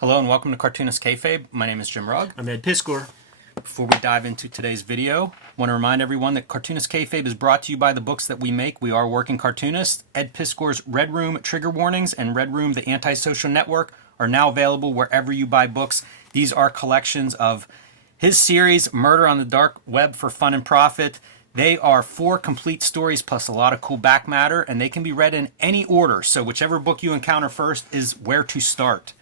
Hello and welcome to Cartoonist Kayfabe. My name is Jim Rugg. I'm Ed Piscor. Before we dive into today's video, I want to remind everyone that Cartoonist Kayfabe is brought to you by the books that we make. We are working cartoonists. Ed Piscor's Red Room Trigger Warnings and Red Room The Antisocial Network are now available wherever you buy books. These are collections of his series, Murder on the Dark Web for Fun and Profit. They are 4 complete stories plus a lot of cool back matter, and they can be read in any order. So whichever book you encounter first is where to start.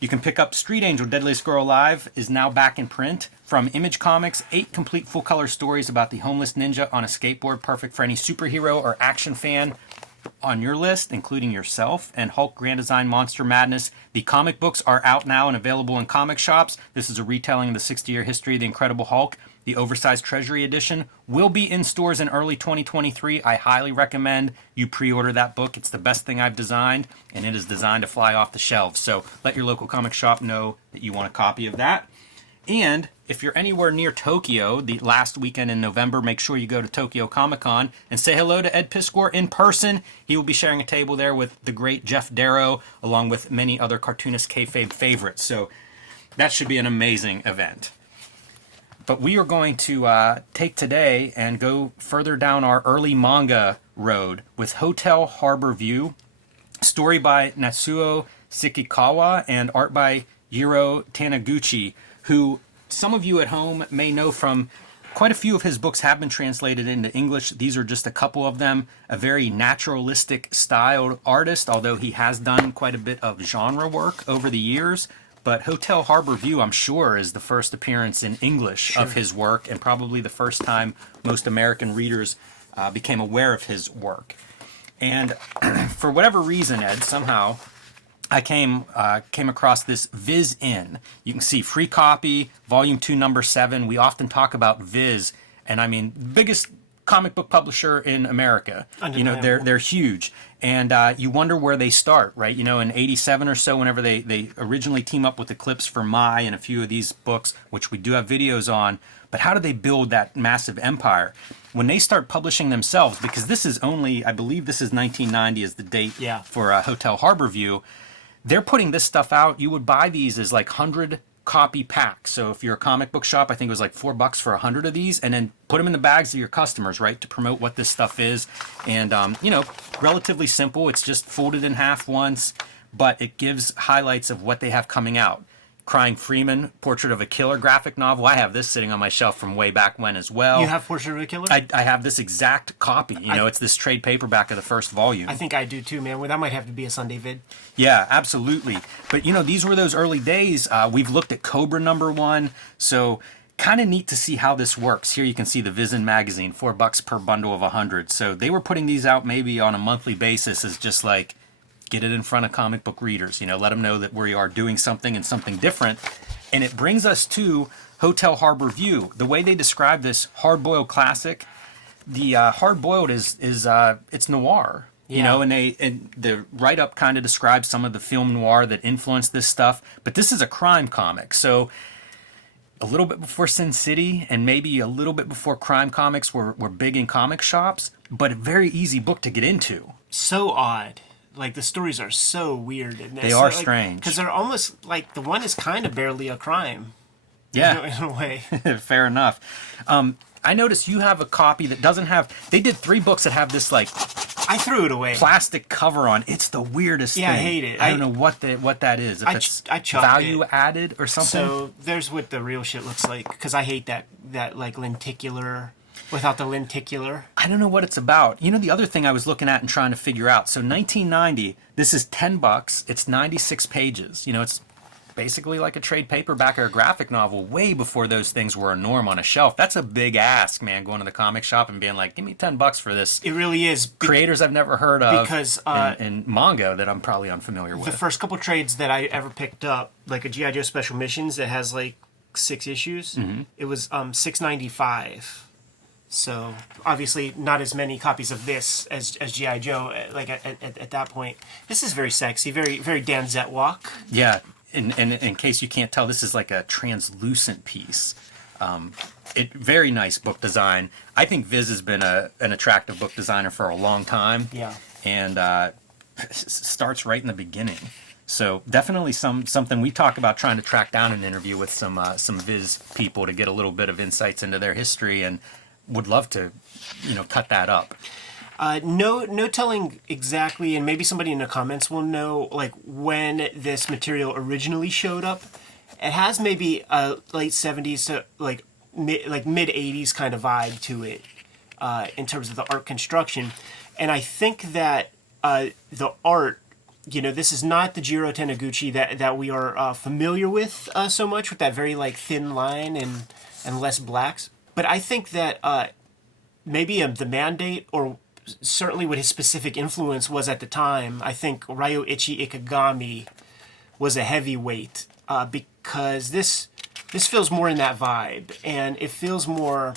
You can pick up Street Angel Deadliest Girl Alive is now back in print from Image Comics. 8 complete full-color stories about the homeless ninja on a skateboard, perfect for any superhero or action fan on your list, including yourself. And Hulk Grand Design Monster Madness. The comic books are out now and available in comic shops. This is a retelling of the 60-year history of the Incredible Hulk. The Oversized Treasury Edition will be in stores in early 2023. I highly recommend you pre-order that book. It's the best thing I've designed, and it is designed to fly off the shelves. So let your local comic shop know that you want a copy of that. And if you're anywhere near Tokyo, the last weekend in November, make sure you go to Tokyo Comic Con and say hello to Ed Piscor in person. He will be sharing a table there with the great Jeff Darrow, along with many other Cartoonist Kayfabe favorites. So that should be an amazing event. But we are going to take today and go further down our early manga road with Hotel Harbour View, story by Natsuo Sekikawa and art by Jiro Taniguchi, who some of you at home may know from quite a few of his books have been translated into English. These are just a couple of them. A very naturalistic styled artist, although he has done quite a bit of genre work over the years. But Hotel Harbour View, I'm sure, is the first appearance in English of his work, and probably the first time most American readers became aware of his work. And for whatever reason, Ed, somehow I came across this Viz In. You can see free copy, volume 2, number 7. We often talk about Viz, and I mean, biggest comic book publisher in America. You know, they're huge. And you wonder where they start, right? You know, in 87 or so, whenever they originally team up with Eclipse for Mai and a few of these books, which we do have videos on, but how do they build that massive empire? When they start publishing themselves, because this is only, I believe this is 1990 is the date for Hotel Harbour View, they're putting this stuff out. You would buy these as like 100 copy packs. So if you're a comic book shop, I think it was like $4 for 100 of these, and then put them in the bags of your customers, right, to promote what this stuff is. And you know, relatively simple. It's just folded in half once, but it gives highlights of what they have coming out. Crying Freeman, Portrait of a Killer graphic novel. I have this sitting on my shelf from way back when as well. You have Portrait of a Killer? I have this exact copy. You know, it's this trade paperback of the first volume. I think I do too, man. Well, that might have to be a Sunday vid. Yeah, absolutely. But, you know, these were those early days. We've looked at Cobra #1, so kind of neat to see how this works. Here you can see the Vizen magazine, $4 per bundle of 100. So they were putting these out maybe on a monthly basis as just like, get it in front of comic book readers, you know, let them know that we are doing something and something different. And it brings us to Hotel Harbour View. The way they describe this hard-boiled classic, the hard-boiled is it's noir. You know, and the write-up kind of describes some of the film noir that influenced this stuff. But this is a crime comic, so a little bit before Sin City and maybe a little bit before crime comics were big in comic shops, but a very easy book to get into. So odd. Like, the stories are so weird. They are strange. Because they're almost, like, the one is kind of barely a crime. Yeah. In a way. Fair enough. I noticed you have a copy that doesn't have... They did 3 books that have this, like... I threw it away. Plastic cover on. It's the weirdest thing. Yeah, I hate it. I don't know what that is. If it's value added or something. So there's what the real shit looks like. Because I hate that like, lenticular... Without the lenticular. I don't know what it's about. You know, the other thing I was looking at and trying to figure out. So 1990, this is $10. It's 96 pages. You know, it's basically like a trade paperback or a graphic novel way before those things were a norm on a shelf. That's a big ask, man, going to the comic shop and being like, give me $10 for this. It really is. Creators I've never heard of because, in manga that I'm probably unfamiliar with. The first couple trades that I ever picked up, like a G.I. Joe Special Missions that has like 6 issues, it was $6.95. So obviously not as many copies of this as G.I. Joe. Like at that point, this is very sexy, very very Dan Zetwalk. Yeah, and in case you can't tell, this is like a translucent piece. Very nice book design. I think Viz has been an attractive book designer for a long time. Yeah, and starts right in the beginning. So definitely something we talk about trying to track down an interview with some Viz people to get a little bit of insights into their history, and would love to, cut that up. No telling exactly, and maybe somebody in the comments will know, like, when this material originally showed up. It has maybe a late 70s to mid 80s kind of vibe to it, in terms of the art construction. And I think that the art, this is not the Jiro Taniguchi that we are familiar with so much, with that very thin line and less blacks. But I think that maybe the mandate, or certainly what his specific influence was at the time, I think Ryoichi Ikegami was a heavyweight, because this feels more in that vibe, and it feels more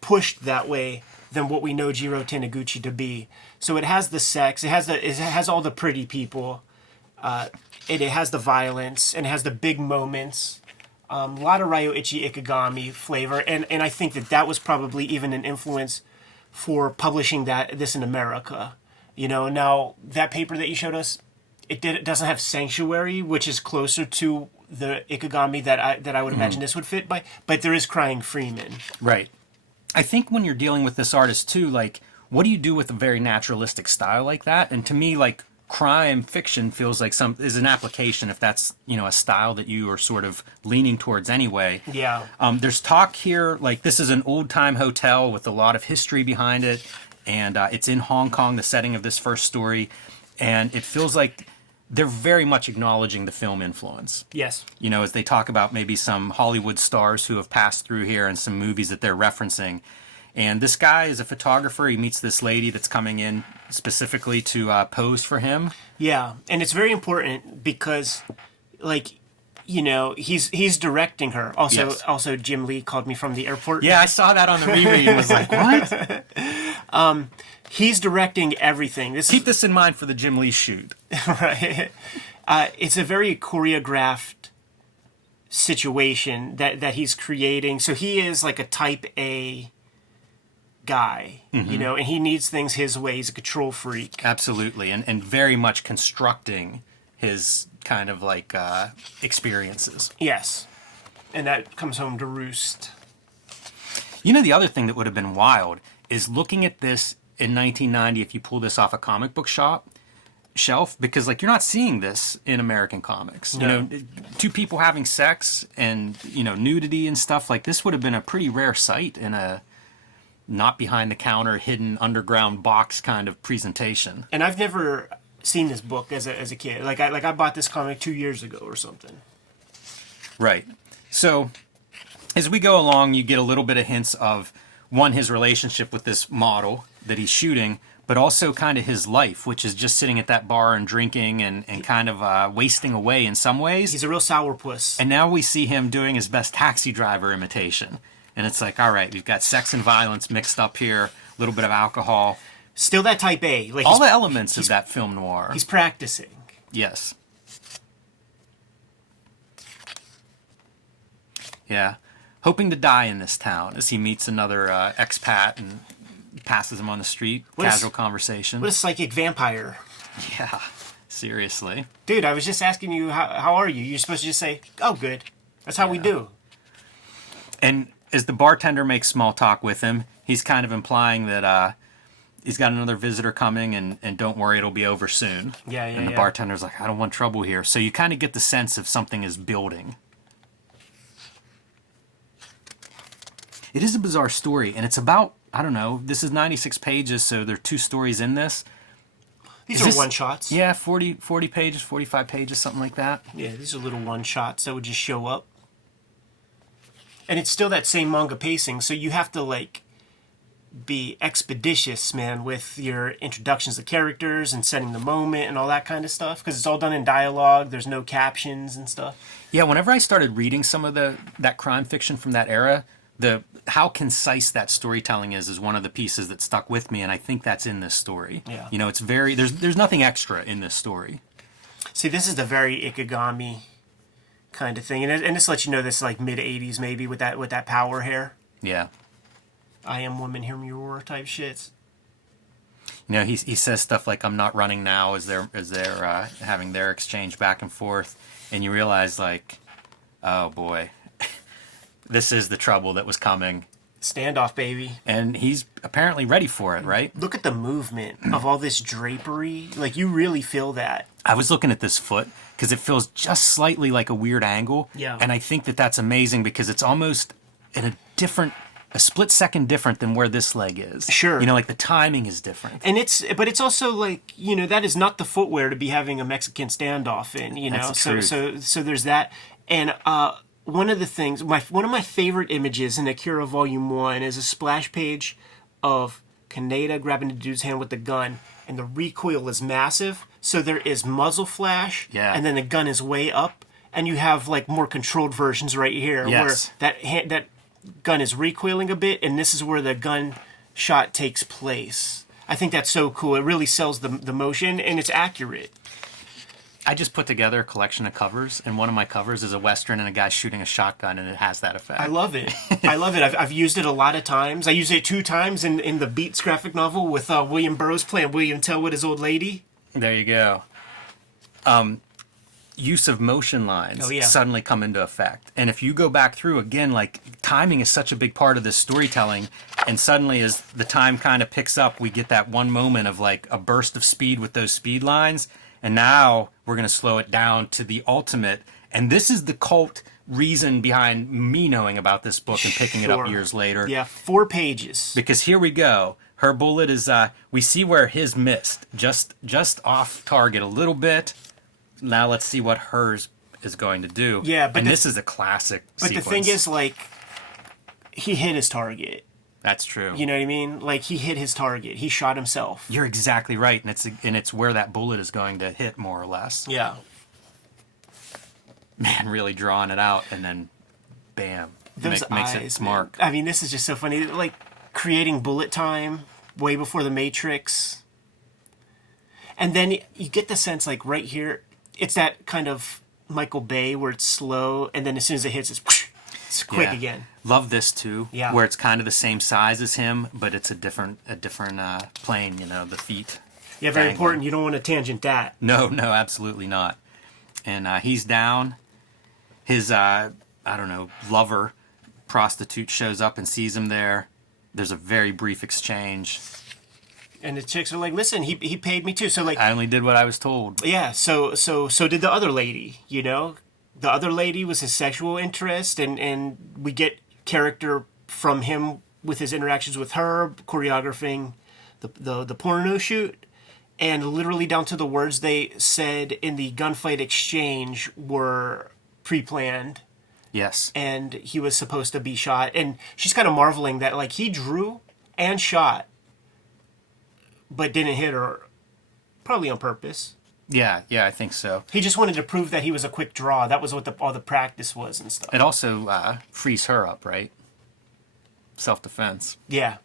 pushed that way than what we know Jiro Taniguchi to be. So it has the sex, it has all the pretty people, it has the violence, and it has the big moments. A lot of Ryoichi Ikegami flavor, and I think that was probably even an influence for publishing this in America. Now that paper that you showed us, it doesn't have Sanctuary, which is closer to the Ikegami that I would imagine this would fit by, but there is Crying Freeman. Right. I think when you're dealing with this artist too, what do you do with a very naturalistic style like that? And to me, crime fiction feels like is an application, if that's a style that you are sort of leaning towards anyway. Yeah. There's talk here this is an old time hotel with a lot of history behind it, and it's in Hong Kong, the setting of this first story, and it feels like they're very much acknowledging the film influence. Yes. As they talk about maybe some Hollywood stars who have passed through here and some movies that they're referencing. And this guy is a photographer. He meets this lady that's coming in specifically to pose for him. Yeah, and it's very important because, he's directing her. Also, Yes. Also Jim Lee called me from the airport. Yeah, I saw that on the reread and was like, what? He's directing everything. Keep this in mind for the Jim Lee shoot. Right. It's a very choreographed situation that he's creating. So he is like a type A guy, and he needs things his way. He's a control freak. Absolutely, and very much constructing his kind of experiences. Yes, and that comes home to roost. The other thing that would have been wild is looking at this in 1990, if you pull this off a comic book shelf, because you're not seeing this in American comics. No. Two people having sex and nudity and stuff this would have been a pretty rare sight in a not behind the counter, hidden underground box kind of presentation. And I've never seen this book as a kid. I bought this comic 2 years ago or something. Right. So as we go along, you get a little bit of hints of his relationship with this model that he's shooting, but also kind of his life, which is just sitting at that bar and drinking and kind of wasting away in some ways. He's a real sourpuss. And now we see him doing his best taxi driver imitation. And it's all right, we've got sex and violence mixed up here, a little bit of alcohol. Still that type A. All the elements of that film noir. He's practicing. Yes. Yeah. Hoping to die in this town as he meets another expat and passes him on the street. Casual conversation. What a psychic vampire. Yeah, seriously. Dude, I was just asking you, how are you? You're supposed to just say, oh, good. That's how we do. And as the bartender makes small talk with him, he's kind of implying that he's got another visitor coming and don't worry, it'll be over soon. Yeah. And the bartender's like, I don't want trouble here. So you kind of get the sense of something is building. It is a bizarre story, and it's about, I don't know, this is 96 pages, so there are 2 stories in this. These are one-shots. Yeah, 40 pages, 45 pages, something like that. Yeah, these are little one-shots that would just show up. And it's still that same manga pacing, so you have to, be expeditious, man, with your introductions to characters and setting the moment and all that kind of stuff, because it's all done in dialogue, there's no captions and stuff. Yeah, whenever I started reading some of that crime fiction from that era, how concise that storytelling is one of the pieces that stuck with me, and I think that's in this story. Yeah. It's very there's nothing extra in this story. See, this is the very Ikegami kind of thing, and this lets you know this is mid '80s maybe with that power hair. Yeah. I am woman, hear me roar type shits. You know, he says stuff like, "I'm not running now," as they're having their exchange back and forth, and you realize, like, oh boy, this is the trouble that was coming. Standoff, baby. And he's apparently ready for it, right? Look at the movement of all this drapery. Like, you really feel that. I was looking at this foot because it feels just slightly like a weird angle. Yeah. And I think that that's amazing because it's almost in a split second different than where this leg is. Sure. You know, like the timing is different. And it's also like, you know, that is not the footwear to be having a Mexican standoff in, you know. That's the So there's that. And one of the things, one of my favorite images in Akira Volume 1 is a splash page of Kaneda grabbing the dude's hand with the gun, and the recoil is massive. So there is muzzle flash, and then the gun is way up, and you have like more controlled versions right here where that gun is recoiling a bit, and this is where the gun shot takes place. I think that's so cool. It really sells the motion, and it's accurate. I just put together a collection of covers, and one of my covers is a Western and a guy shooting a shotgun, and it has that effect. I love it. I love it. I've used it a lot of times. I used it 2 times in the Beats graphic novel with William Burroughs playing William Tell with his old lady. There you go. Use of motion lines suddenly come into effect. And if you go back through, again, like, timing is such a big part of this storytelling, and suddenly as the time kind of picks up, we get that one moment of, like, a burst of speed with those speed lines, and now we're going to slow it down to the ultimate. And this is the cult reason behind me knowing about this book and picking it up years later. Yeah, 4 pages. Because here we go. Her bullet is, we see where his missed, just off target a little bit. Now let's see what hers is going to do. Yeah, but this is a classic sequence. The thing is, like, he hit his target. That's true. You know what I mean? Like, he hit his target. He shot himself. You're exactly right, and it's where that bullet is going to hit, more or less. Yeah. Man, really drawing it out, and then, bam, makes its mark. I mean, this is just so funny. Like, creating bullet time way before the Matrix. And then you get the sense, like, right here, it's that kind of Michael Bay where it's slow, and then as soon as it hits, it's quick again. Love this too. Yeah. Where it's kind of the same size as him, but it's a different plane. You know, the feet. Yeah, very important. You don't want to tangent that. No, absolutely not. And he's down. His lover, prostitute, shows up and sees him there. There's a very brief exchange. And the chicks are like, "Listen, he paid me too." So, like, I only did what I was told. Yeah. So did the other lady. You know, the other lady was his sexual interest, and we get character from him with his interactions with her, choreographing the porno shoot, and literally down to the words they said in the gunfight exchange were pre-planned. Yes. And he was supposed to be shot, and she's kind of marveling that, like, he drew and shot, but didn't hit her, probably on purpose. Yeah, I think so. He just wanted to prove that he was a quick draw. That was what all the practice was and stuff. It also frees her up, right? Self-defense. Yeah.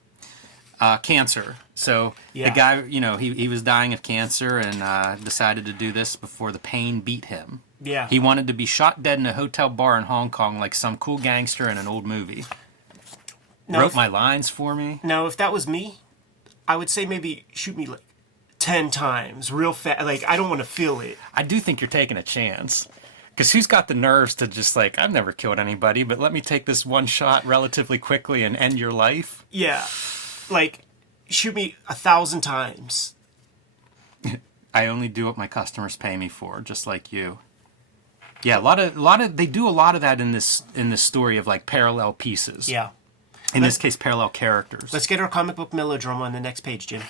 Cancer. So the guy, you know, he was dying of cancer and decided to do this before the pain beat him. Yeah. He wanted to be shot dead in a hotel bar in Hong Kong like some cool gangster in an old movie. Wrote my lines for me. Now, if that was me, I would say maybe shoot me like 10 times real fast. Like, I don't want to feel it. I do think you're taking a chance. Because who's got the nerves to just like, I've never killed anybody, but let me take this one shot relatively quickly and end your life? Yeah. Like, shoot me 1,000 times. I only do what my customers pay me for, just like you. Yeah, a lot of they do a lot of that in this story of like parallel pieces. Yeah. In this case, parallel characters. Let's get our comic book melodrama on the next page, Jim.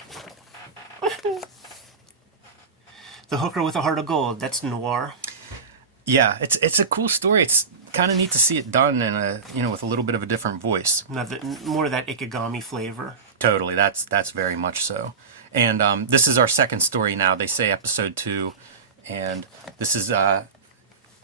The Hooker with a Heart of Gold. That's Noir. Yeah, it's a cool story. It's kind of neat to see it done in with a little bit of a different voice. More of that Ikigami flavor. Totally, that's very much so. And this is our second story now. They say episode 2, and this is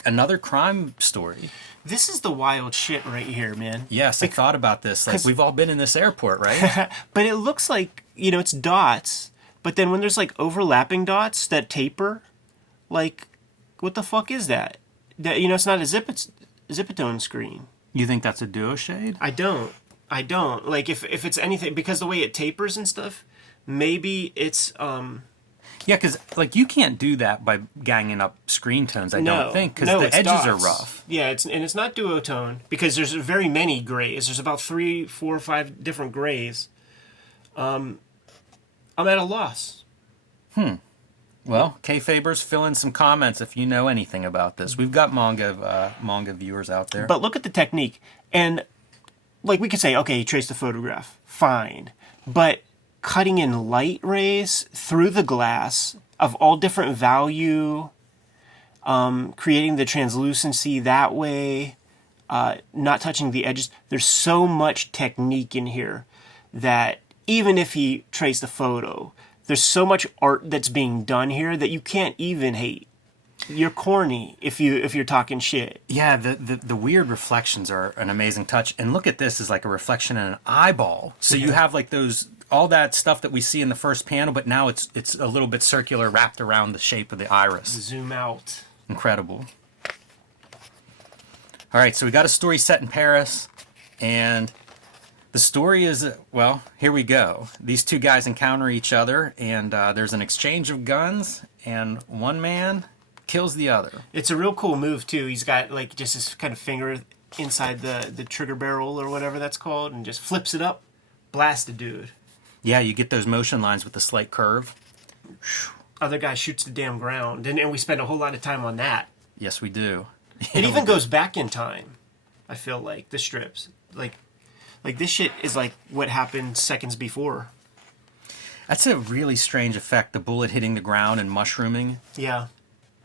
another crime story. This is the wild shit right here, man. Yes, I thought about this. Like, we've all been in this airport, right? But it looks like, it's dots, but then when there's like overlapping dots that taper, like, what the fuck is that? It's not a Zipatone screen. You think that's a duo shade? I don't. Like, if it's anything, because the way it tapers and stuff, Maybe it's Yeah, because like you can't do that by ganging up screen tones. I don't think because the it's edges are dots. rough. Yeah, it's not duotone because there's very many grays. There's about 3, 4, 5 different grays. I'm at a loss. Well, Kayfabers, fill in some comments if you know anything about this. We've got manga viewers out there. But look at the technique, and like we could say, okay, he traced the photograph, fine, but cutting in light rays through the glass of all different value, creating the translucency that way, not touching the edges. There's so much technique in here that even if he traced the photo, there's so much art that's being done here that you can't even hate. You're corny if you're talking shit. Yeah, the weird reflections are an amazing touch. And look at this as like a reflection in an eyeball. So you have like all that stuff that we see in the first panel, but now it's a little bit circular, wrapped around the shape of the iris. Zoom out. Incredible. All right, so we got a story set in Paris, and the story is, well, here we go. These two guys encounter each other, and there's an exchange of guns, and one man kills the other. It's a real cool move too. He's got like just his kind of finger inside the trigger barrel or whatever that's called, and just flips it up, blast a dude. Yeah, you get those motion lines with the slight curve. Other guy shoots the damn ground, and we spend a whole lot of time on that. Yes, we do. It even goes back in time. I feel like the strips, like this shit is like what happened seconds before. That's a really strange effect, the bullet hitting the ground and mushrooming. Yeah.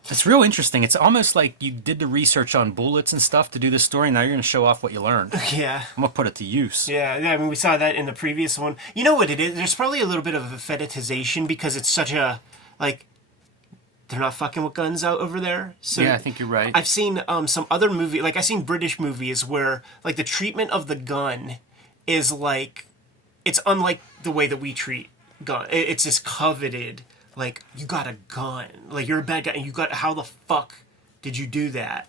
It's real interesting. It's almost like you did the research on bullets and stuff to do this story, and now you're going to show off what you learned. Yeah. I'm going to put it to use. Yeah, I mean, we saw that in the previous one. You know what it is? There's probably a little bit of a fetishization because it's such a, like, they're not fucking with guns out over there. So Yeah, I think you're right. I've seen some other movie, like I've seen British movies where, like, the treatment of the gun is like, it's unlike the way that we treat gun. It's this coveted, like, you got a gun. Like, you're a bad guy, and you got, how the fuck did you do that?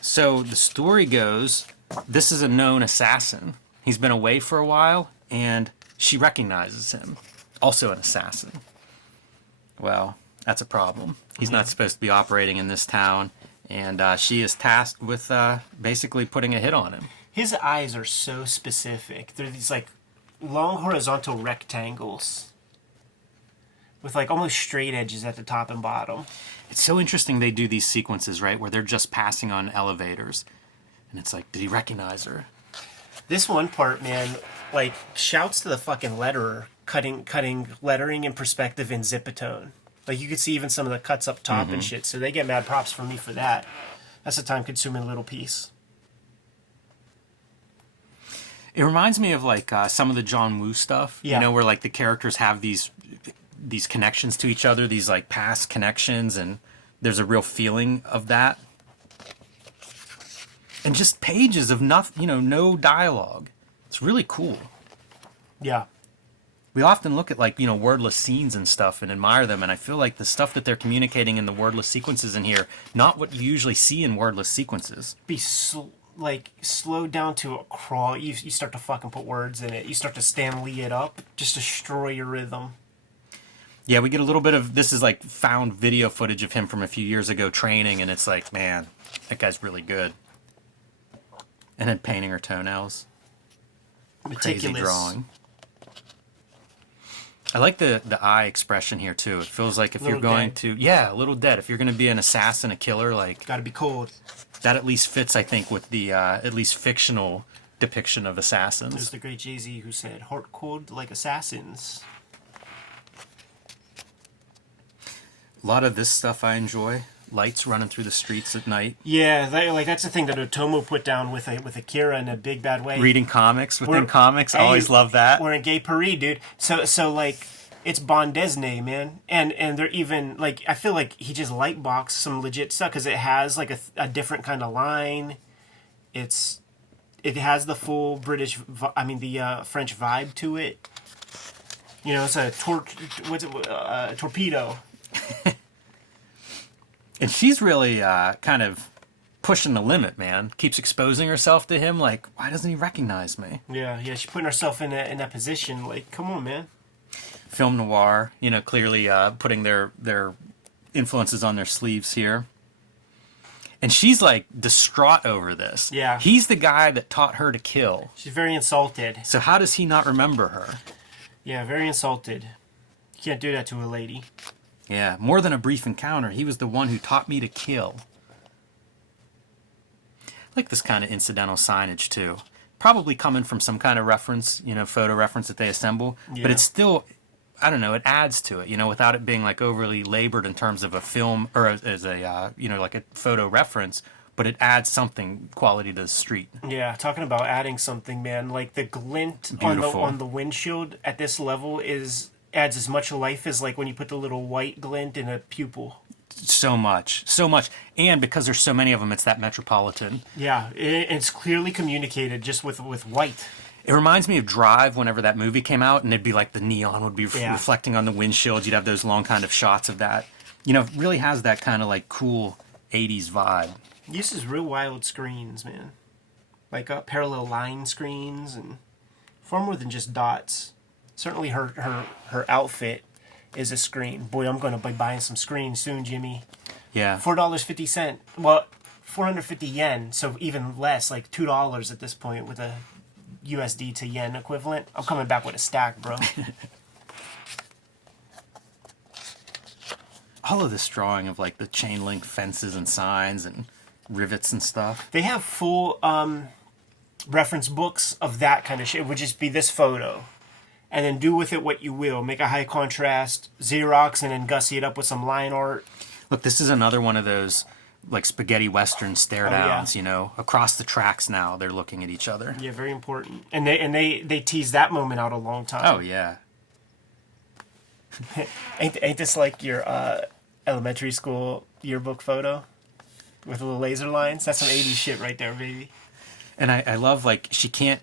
So the story goes, this is a known assassin. He's been away for a while, and she recognizes him. Also an assassin. Well, that's a problem. He's not supposed to be operating in this town, and she is tasked with basically putting a hit on him. His eyes are so specific. They're these, like, long horizontal rectangles with, like, almost straight edges at the top and bottom. It's so interesting they do these sequences, right, where they're just passing on elevators. And it's like, did he recognize her? This one part, man, like, shouts to the fucking letterer, cutting lettering in perspective in Zipatone. Like, you could see even some of the cuts up top and shit, so they get mad props from me for that. That's a time-consuming little piece. It reminds me of, like, some of the John Woo stuff. Yeah. You know, where, like, the characters have these connections to each other, these, like, past connections, and there's a real feeling of that. And just pages of nothing, no dialogue. It's really cool. Yeah. We often look at, like, wordless scenes and stuff and admire them, and I feel like the stuff that they're communicating in the wordless sequences in here, not what you usually see in wordless sequences. Slowed down to a crawl. You start to fucking put words in it. You start to Stan Lee it up. Just destroy your rhythm. Yeah, we get a little bit of, this is like found video footage of him from a few years ago training, and it's like, man, that guy's really good. And then painting her toenails. Meticulous. Crazy drawing. I like the eye expression here, too. It feels like if you're going to... Yeah, a little dead. If you're going to be an assassin, a killer, like... Gotta be cold. That at least fits, I think, with the at least fictional depiction of assassins. There's the great Jay-Z who said, heart cold like assassins. A lot of this stuff I enjoy. Lights running through the streets at night. Yeah, that's the thing that Otomo put down with Akira in a big bad way. Reading comics within comics. I always love that. We're in Gay Paris, dude. So like, it's bande dessinée, man. And they're even, like, I feel like he just lightboxed some legit stuff because it has, like, a different kind of line. It has the full French vibe to it. It's a torpedo. And she's really kind of pushing the limit, man. Keeps exposing herself to him. Like, why doesn't he recognize me? Yeah, she's putting herself in that position. Like, come on, man. Film noir, clearly putting their influences on their sleeves here. And she's like distraught over this. Yeah. He's the guy that taught her to kill. She's very insulted. So how does he not remember her? Yeah, very insulted. You can't do that to a lady. Yeah, more than a brief encounter. He was the one who taught me to kill. I like this kind of incidental signage too. Probably coming from some kind of reference, photo reference that they assemble. Yeah. But it's still, I don't know, it adds to it, without it being like overly labored in terms of a film or as a, like a photo reference. But it adds something quality to the street. Yeah, talking about adding something, man. Like the glint on the windshield at this level adds as much life as like when you put the little white glint in a pupil. So much. And because there's so many of them, it's that Metropolitan. Yeah, it's clearly communicated just with white. It reminds me of Drive whenever that movie came out, and it'd be like the neon would be reflecting on the windshield. You'd have those long kind of shots of that. It really has that kind of like cool 80s vibe. This is real wild screens, man. Like parallel line screens and far more than just dots. Certainly her outfit is a screen. Boy, I'm going to be buying some screens soon, Jimmy. Yeah. $4.50. Well, 450 yen, so even less, like $2 at this point with a USD to yen equivalent. I'm coming back with a stack, bro. All of this drawing of like the chain link fences and signs and rivets and stuff. They have full reference books of that kind of shit. It would just be this photo. And then do with it what you will. Make a high contrast Xerox and then gussy it up with some line art. Look, this is another one of those like spaghetti western stare downs, across the tracks now they're looking at each other. Yeah, very important. And they tease that moment out a long time. Oh yeah. ain't this like your elementary school yearbook photo with little laser lines? That's some 80s shit right there, baby. And I love like she can't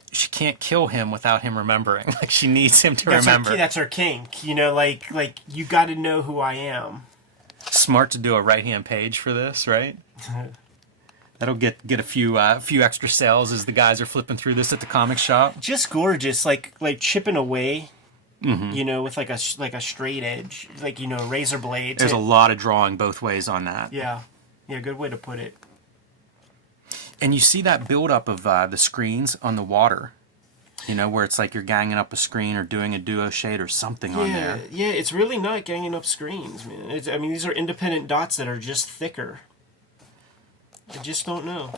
kill him without him remembering. Like she needs him to remember. That's her kink. Like you got to know who I am. Smart to do a right-hand page for this, right? That'll get a few extra sales as the guys are flipping through this at the comic shop. Just gorgeous, like chipping away. Mm-hmm. With like a straight edge, like razor blade. There's a lot of drawing both ways on that. Yeah, good way to put it. And you see that buildup of the screens on the water, where it's like you're ganging up a screen or doing a duo shade or something on there. Yeah, it's really not ganging up screens, man. These are independent dots that are just thicker. I just don't know.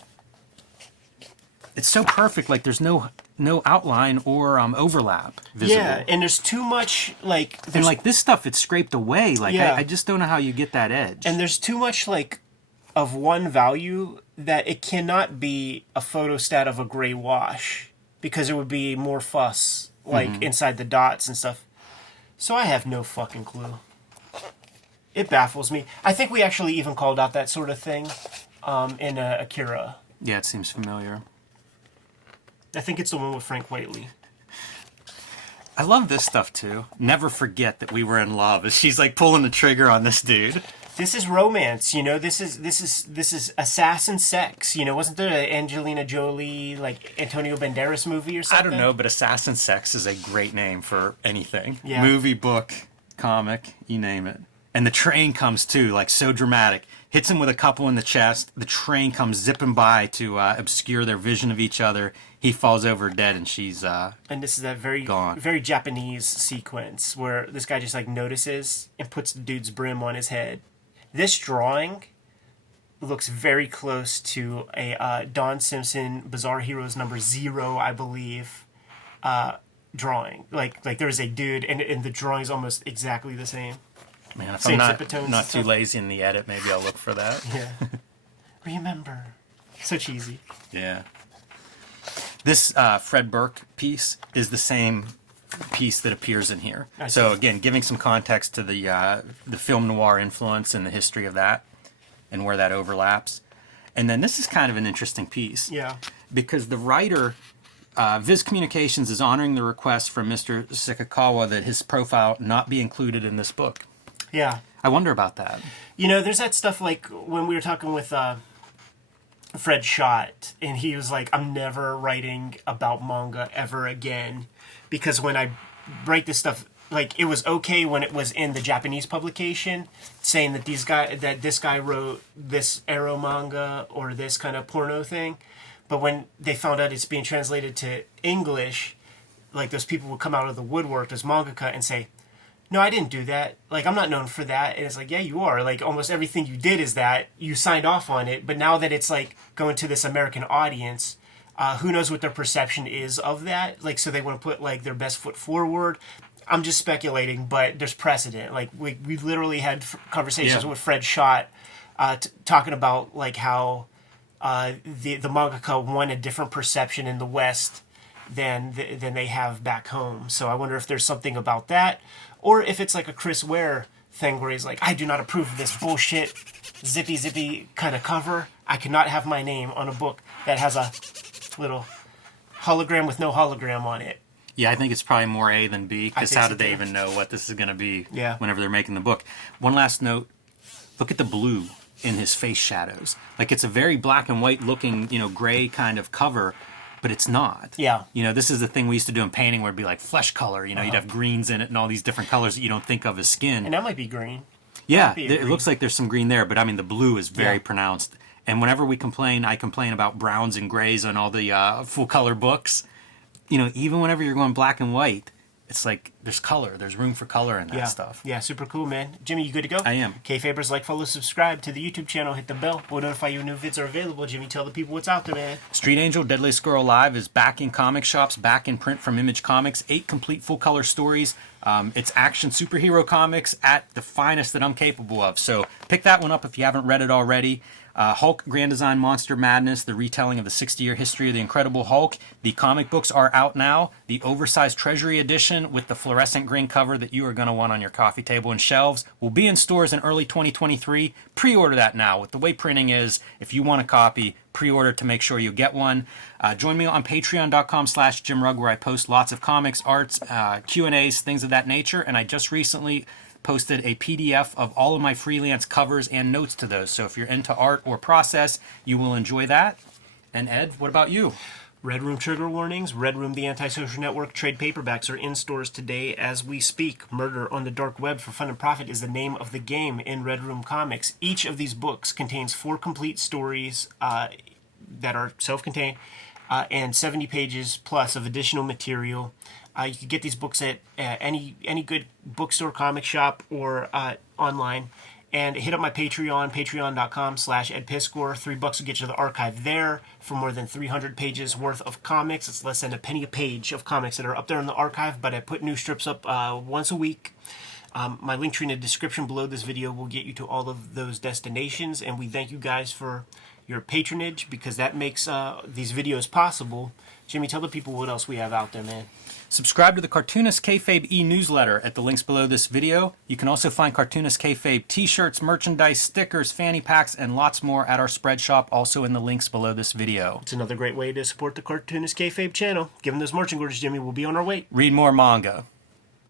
It's so perfect. Like there's no outline or overlap visible. Yeah, and there's too much like. And like this stuff, it's scraped away. Like I just don't know how you get that edge. And there's too much like of one value that it cannot be a photostat of a gray wash because it would be more fuss like inside the dots and stuff. So I have no fucking clue. It baffles me. I think we actually even called out that sort of thing in Akira. Yeah, it seems familiar. I think it's the one with Frank Whiteley. I love this stuff too. Never forget that we were in love. As she's like pulling the trigger on this dude. This is romance, This is assassin sex, Wasn't there an Angelina Jolie, like Antonio Banderas movie or something? I don't know, but assassin sex is a great name for anything. Yeah. Movie, book, comic, you name it. And the train comes too, like so dramatic. Hits him with a couple in the chest. The train comes zipping by to obscure their vision of each other. He falls over dead, and she's and this is that very gone. Very Japanese sequence where this guy just like notices and puts the dude's brim on his head. This drawing looks very close to a Don Simpson Bizarre Heroes #0, I believe, drawing. Like there is a dude, and the drawing is almost exactly the same. Man, if Same I'm zipatones not and too stuff. lazy in the edit, maybe I'll look for that. Yeah. Remember. So cheesy. Yeah. This Fred Burke piece is the same piece that appears in here. So again, giving some context to the film noir influence and the history of that and where that overlaps. And then this is kind of an interesting piece. Yeah. Because the writer, Viz Communications, is honoring the request from Mr. Sakakawa that his profile not be included in this book. Yeah. I wonder about that. There's that stuff like when we were talking with Fred Schott, and he was like, I'm never writing about manga ever again, because when I write this stuff, like, it was okay when it was in the Japanese publication, saying that this guy wrote this Arrow manga or this kind of porno thing, but when they found out it's being translated to English, like, those people would come out of the woodwork, those mangaka, and say, no, I didn't do that. Like, I'm not known for that. And it's like, yeah, you are. Like, almost everything you did is that. You signed off on it. But now that it's, like, going to this American audience, who knows what their perception is of that? Like, so they want to put, like, their best foot forward. I'm just speculating, but there's precedent. Like, we literally had conversations with Fred Schott talking about, like, how the mangaka won a different perception in the West than they have back home. So I wonder if there's something about that. Or if it's like a Chris Ware thing where he's like, I do not approve of this bullshit zippy kind of cover. I cannot have my name on a book that has a little hologram with no hologram on it. Yeah, I think it's probably more A than B, because how did they even know what this is going to be whenever they're making the book? One last note, look at the blue in his face shadows. Like, it's a very black and white looking, gray kind of cover, but it's not. Yeah. This is the thing we used to do in painting where it'd be like flesh color. You'd have greens in it and all these different colors that you don't think of as skin. And that might be green. Yeah, it looks like there's some green there, but I mean, the blue is very pronounced. And whenever I complain about browns and grays on all the full color books. Even whenever you're going black and white, it's like there's color. There's room for color in that stuff. Yeah, super cool, man. Jimmy, you good to go? I am. Kayfabers, like, follow, subscribe to the YouTube channel. Hit the bell. We'll notify you when new vids are available. Jimmy, tell the people what's out there, man. Street Angel Deadly Squirrel Live is back in comic shops, back in print from Image Comics. 8 complete full-color stories. It's action superhero comics at the finest that I'm capable of. So pick that one up if you haven't read it already. Hulk Grand Design Monster Madness, the retelling of the 60-year history of the Incredible Hulk. The comic books are out now. The oversized Treasury Edition with the fluorescent green cover that you are going to want on your coffee table and shelves will be in stores in early 2023. Pre-order that now. With the way printing is, if you want a copy, pre-order to make sure you get one. Join me on patreon.com/JimRugg, where I post lots of comics, arts, Q&As, things of that nature. And I just recently posted a PDF of all of my freelance covers and notes to those. So if you're into art or process, you will enjoy that. And Ed, what about you? Red Room Trigger Warnings, Red Room The Antisocial Network trade paperbacks are in stores today as we speak. Murder on the Dark Web for Fun and Profit is the name of the game in Red Room Comics. Each of these books contains 4 complete stories that are self-contained and 70 pages plus of additional material. You can get these books at any good bookstore, comic shop, or online. And hit up my Patreon, patreon.com/EdPiscor. $3 will get you the archive there for more than 300 pages worth of comics. It's less than a penny a page of comics that are up there in the archive, but I put new strips up once a week. My link tree in the description below this video will get you to all of those destinations, and we thank you guys for your patronage, because that makes these videos possible. Jimmy, tell the people what else we have out there, man. Subscribe to the Cartoonist Kayfabe e-newsletter at the links below this video. You can also find Cartoonist Kayfabe t-shirts, merchandise, stickers, fanny packs, and lots more at our spread shop, also in the links below this video. It's another great way to support the Cartoonist Kayfabe channel. Give them those marching orders, Jimmy. We'll be on our way. Read more manga.